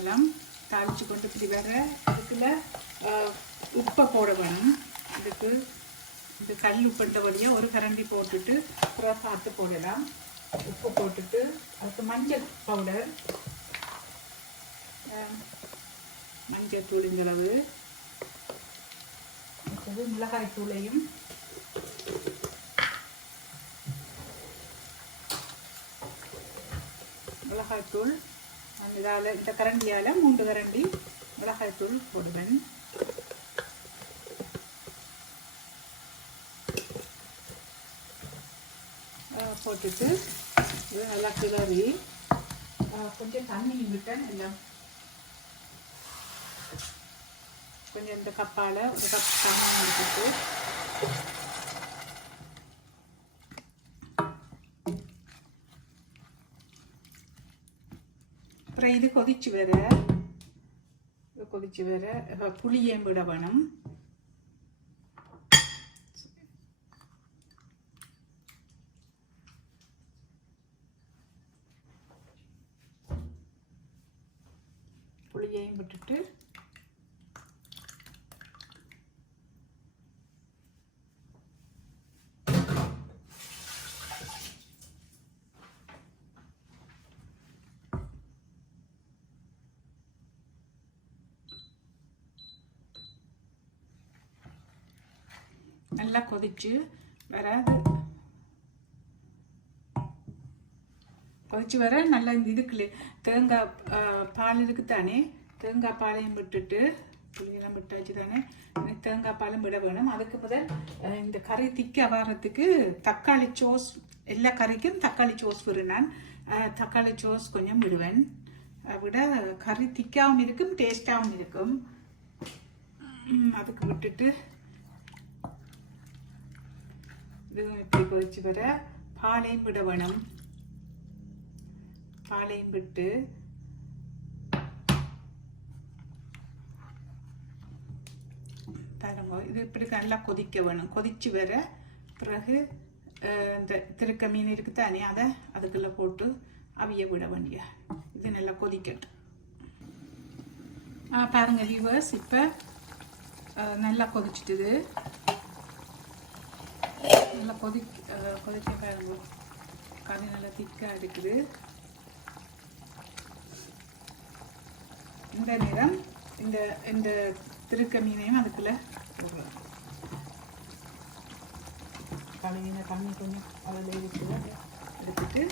எல்லாம் தாளிச்சு கொண்டு இப்படி வர அதுக்குள்ள ஆஹ், உப்பை போட வேணும். இதுக்கு இந்த கல் உப்புன்றபடியாக ஒரு கரண்டி போட்டுட்டு அப்புறம் பார்த்து போடலாம். உப்பு போட்டுட்டு அதுக்கு மஞ்சள் பவுடர் மஞ்சள் தூளிங்களவு அடுத்தது மிளகாய் தூளையும். மிளகாய்த்தூள் நான் இதால் இந்த கரண்டியால் மூன்று கரண்டி மிளகாய்த்தூள் போடுவேன். போட்டுட்டு இது நல்லா கிளறி கொஞ்சம் தண்ணியும் விட்டேன் எல்லாம் கொஞ்சம் இந்த கப்பால் ஒரு கப் சாமான் எடுத்துட்டு அப்புறம் இது கொதிச்சு வர இது கொதிச்சு வர அஹ் விட வேணும் புளியையும் விட்டுட்டு நல்லா கொதிச்சு வராது. கொதிச்சு வர நல்லா இந்த இதுக்குள்ள தேங்காய் பால் இருக்கு தானே? தேங்காய் பாலையும் விட்டுட்டு புளியெல்லாம் விட்டாச்சு தானே? தேங்காய் பாலும் விட வேணும். அதுக்கு முதல் இந்த கறி திக்க வரத்துக்கு தக்காளி சோஸ் எல்லா கறிக்கும் தக்காளி சோஸ் விடுறேன் நான். தக்காளி சோஸ் கொஞ்சம் விடுவேன். அதை விட கறி திக்காவும் இருக்கும் டேஸ்டாகவும் இருக்கும். அதுக்கு விட்டுட்டு இதுவும் இப்படி கொதிச்சு வர பாலையும் விட வேணும் பாலையும் விட்டு பாருங்க இது இப்படி நல்லா கொதிக்க வேணும். கொதிச்சு வர பிறகு இந்த திருக்க மீன் இருக்கு தானே அதை அதுக்குள்ளே போட்டு அவிய விட வேண்டிய. இது நல்லா கொதிக்கட்டும். பாருங்கள் பாருங்க வியூவர்ஸ் இப்போ நல்லா கொதிச்சிட்டுது. நல்லா கொதி அஹ், கொதிக்க பாருங்க கறி நல்லா திக்காக இருக்குது. இந்த நிறம் இந்த இந்த திருக்க மீனையும் அதுக்குள்ள போடுறோம். கழுவின தண்ணி கொஞ்சம் அதில் இருக்குது எடுத்துட்டு